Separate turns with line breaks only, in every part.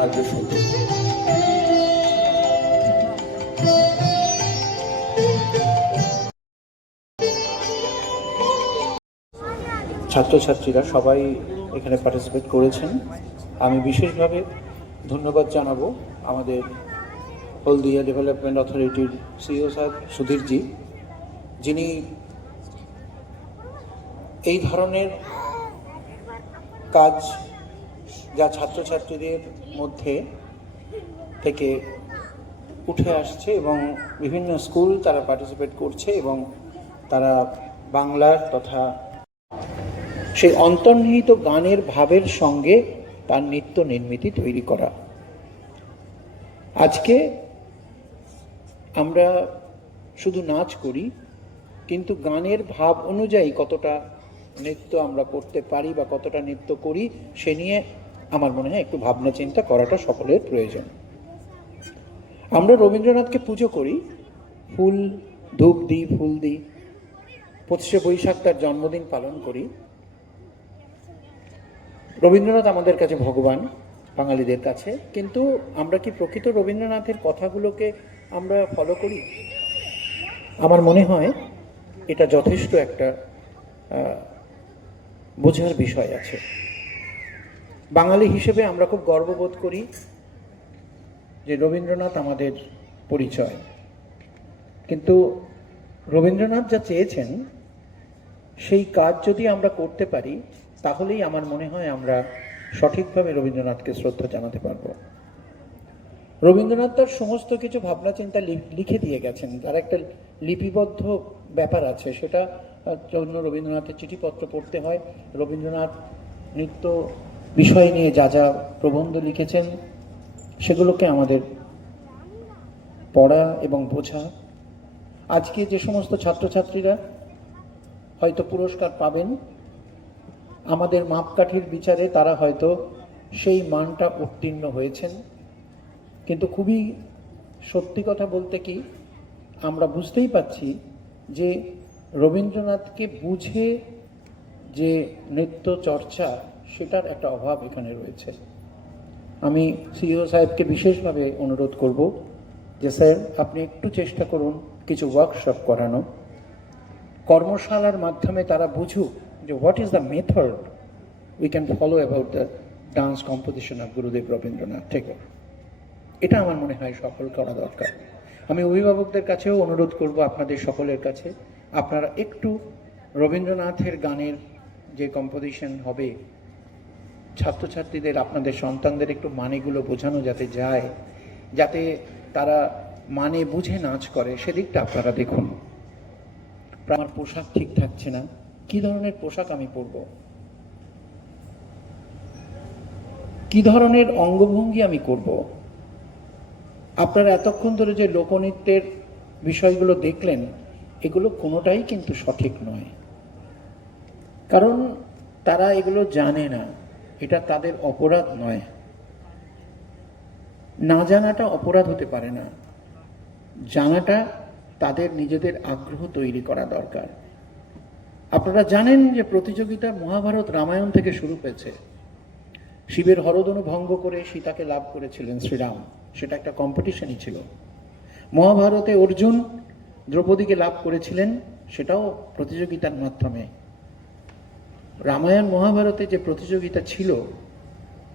কার্যসূচি ছাত্রছাত্রীরা সবাই এখানে পার্টিসিপেট করেছেন। আমি বিশেষভাবে ধন্যবাদ জানাব আমাদের হলদিয়া ডেভেলপমেন্ট অথরিটির সিও সাহেব সুধীরজি যিনি এই ধরনের কাজ যা ছাত্রছাত্রীদের মধ্যে থেকে উঠে আসছে এবং বিভিন্ন স্কুল তারা পার্টিসিপেট করছে এবং তারা বাংলার তথা সেই অন্তর্নিহিত গানের ভাবের সঙ্গে তার নিত্য নির্মিতি তৈরি করা। আজকে আমরা শুধু নাচ করি, কিন্তু গানের ভাব অনুযায়ী কতটা নৃত্য আমরা করতে পারি বা কতটা নৃত্য করি, সে নিয়ে আমার মনে হয় একটু ভাবনা চিন্তা করাটা সকলের প্রয়োজন। আমরা রবীন্দ্রনাথকে পুজো করি। ফুল ধূপ দিই, ফুল দিই। পঁচিশে বৈশাখ তার জন্মদিন পালন করি। রবীন্দ্রনাথ আমাদের কাছে ভগবান, বাঙালিদের কাছে। কিন্তু আমরা কি প্রকৃত রবীন্দ্রনাথের কথাগুলোকে আমরা ফলো করি? আমার মনে হয় এটা যথেষ্ট একটা বোঝার বিষয় আছে। বাঙালি হিসেবে আমরা খুব গর্ববোধ করি যে রবীন্দ্রনাথ আমাদের পরিচয়। কিন্তু রবীন্দ্রনাথ যা চেয়েছেন, সেই কাজ যদি আমরা করতে পারি, তাহলেই আমার মনে হয় আমরা সঠিকভাবে রবীন্দ্রনাথকে শ্রদ্ধা জানাতে পারব। রবীন্দ্রনাথ তার সমস্ত কিছু ভাবনা চিন্তা লিখে দিয়ে গেছেন। তার একটা লিপিবদ্ধ ব্যাপার আছে, সেটা জন্য রবীন্দ্রনাথের চিঠিপত্র পড়তে হয়। রবীন্দ্রনাথ নিত্য বিষয় নিয়ে যা যা প্রবন্ধ লিখেছেন, সেগুলোকে আমাদের পড়া এবং বোঝা। আজকে যে সমস্ত ছাত্রছাত্রীরা হয়তো পুরস্কার পাবেন, আমাদের মাপকাঠির বিচারে তারা হয়তো সেই মানটা উত্তীর্ণ হয়েছেন। কিন্তু খুবই সত্যি কথা বলতে কি, আমরা বুঝতেই পাচ্ছি যে রবীন্দ্রনাথকে বুঝে যে নৃত্য চর্চা সেটার একটা অভাব এখানে রয়েছে। আমি সিইও সাহেবকে বিশেষভাবে অনুরোধ করব যে, স্যার, আপনি একটু চেষ্টা করুন কিছু ওয়ার্কশপ করানো। কর্মশালার মাধ্যমে তারা বুঝুক যে what is the method we can follow about the dance composition of Gurudev Rabindranath Tagore এটা আমার মনে হয় সকল করা দরকার। আমি অভিভাবকদের কাছেও অনুরোধ করব আপনাদের সকলের কাছে, আপনারা একটু রবীন্দ্রনাথের গানের যে কম্পোজিশন হবে ছাত্রছাত্রীদের, আপনাদের সন্তানদের একটু মানেগুলো বোঝানো যাতে যায়, যাতে তারা মানে বুঝে নাচ করে, সেদিকটা আপনারা দেখুন। আমার পোশাক ঠিক থাকছে না। কি ধরনের পোশাক আমি পরব? কি ধরনের অঙ্গভঙ্গি আমি করব? আপনারা এতক্ষণ ধরে যে লোকনৃত্যের বিষয়গুলো দেখলেন, এগুলো কোনোটাই কিন্তু সঠিক নয়। কারণ তারা এগুলো জানে না। এটা তাদের অপরাধ নয়। না জানাটা অপরাধ হতে পারে না। জানাটা তাদের নিজেদের আগ্রহ তৈরি করা দরকার। আপনারা জানেন যে প্রতিযোগিতা মহাভারত রামায়ণ থেকে শুরু হয়েছে। শিবের হরদনু ভঙ্গ করে সীতাকে লাভ করেছিলেন শ্রীরাম। সেটা একটা কম্পিটিশনই ছিল। মহাভারতে অর্জুন দ্রৌপদীকে লাভ করেছিলেন, সেটাও প্রতিযোগিতার মাধ্যমে। রামায়ণ মহাভারতে যে প্রতিযোগিতা ছিল,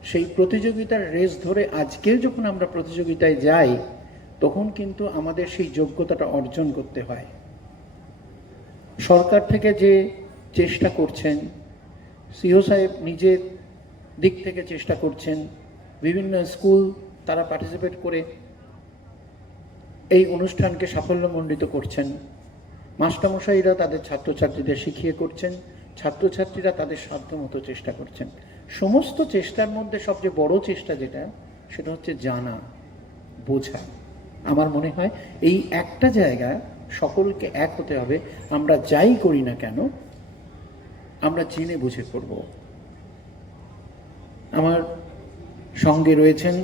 সেই প্রতিযোগিতার রেস ধরে আজকের যখন আমরা প্রতিযোগিতায় যাই, তখন কিন্তু আমাদের সেই যোগ্যতাটা অর্জন করতে হয়। সরকার থেকে যে চেষ্টা করছেন, সিও সাহেব নিজের দিক থেকে চেষ্টা করছেন, বিভিন্ন স্কুল তারা পার্টিসিপেট করে এই অনুষ্ঠানকে সাফল্যমণ্ডিত করছেন। মাস্টারমশাইরা তাদের ছাত্রছাত্রীদের শিখিয়ে করছেন। ছাত্রছাত্রীরা তাদের সাধ্যমতো চেষ্টা করছেন। সমস্ত চেষ্টার মধ্যে সবচেয়ে বড় চেষ্টা যেটা, সেটা হচ্ছে জানা, বোঝা। আমার মনে হয় এই একটা জায়গায় সকলকে এক হতে হবে, আমরা যাই করি না কেন, আমরা জেনে বুঝে করব। আমার সঙ্গে রয়েছেন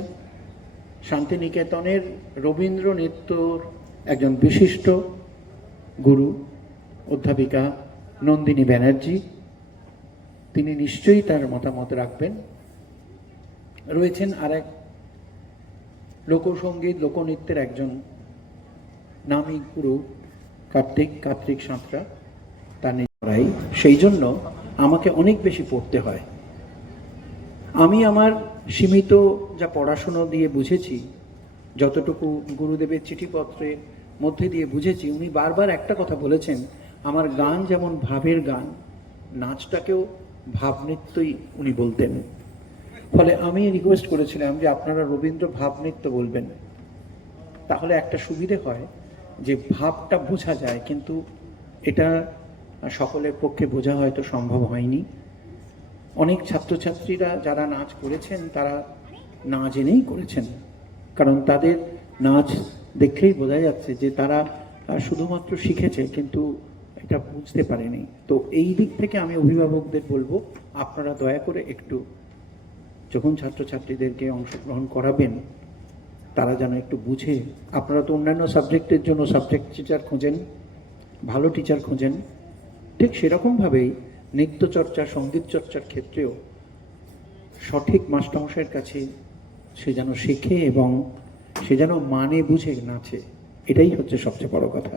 শান্তিনিকেতনের রবীন্দ্র নৃত্যর একজন বিশিষ্ট গুরু, অধ্যাপিকা নন্দিনী ব্যানার্জি, তিনি নিশ্চয়ই তার মতামত রাখবেন। রয়েছেন আর এক লোকসঙ্গীত লোকনৃত্যের একজন নামী গুরু, কার্তিক কার্তিক সাঁতরা। তার নিজেরাই সেই জন্য আমাকে অনেক বেশি পড়তে হয়। আমি আমার সীমিত যা পড়াশুনো দিয়ে বুঝেছি, যতটুকু গুরুদেবের চিঠিপত্রের মধ্যে দিয়ে বুঝেছি, উনি বারবার একটা কথা বলেছেন আমার গান যেমন ভাবের গান, নাচটাকেও ভাবনৃত্যই উনি বলতেন। ফলে আমি রিকোয়েস্ট করেছিলাম যে আপনারা রবীন্দ্র ভাবনৃত্য বলবেন। তাহলে একটা সুবিধে হয় যে ভাবটা বোঝা যায়, কিন্তু এটা সকলের পক্ষে বোঝা হয়তো সম্ভব হয়নি। অনেক ছাত্রছাত্রীরা যারা নাচ করেছেন, তারা না জেনেই করেছেন। কারণ তাদের নাচ দেখলেই বোঝা যাচ্ছে যে তারা শুধুমাত্র শিখেছে, কিন্তু এটা বুঝতে পারেনি। তো এই দিক থেকে আমি অভিভাবকদের বলব, আপনারা দয়া করে একটু যখন ছাত্রছাত্রীদেরকে অংশগ্রহণ করাবেন, তারা যেন একটু বুঝে। আপনারা তো অন্যান্য সাবজেক্টের জন্য সাবজেক্ট টিচার খোঁজেন, ভালো টিচার খোঁজেন। ঠিক সেরকমভাবেই নৃত্য চর্চা, সংগীত চর্চার ক্ষেত্রেও সঠিক মাস্টারমশাইয়ের কাছে সে যেন শেখে এবং সে যেন মানে বুঝে, নাচে। এটাই হচ্ছে সবচেয়ে বড় কথা।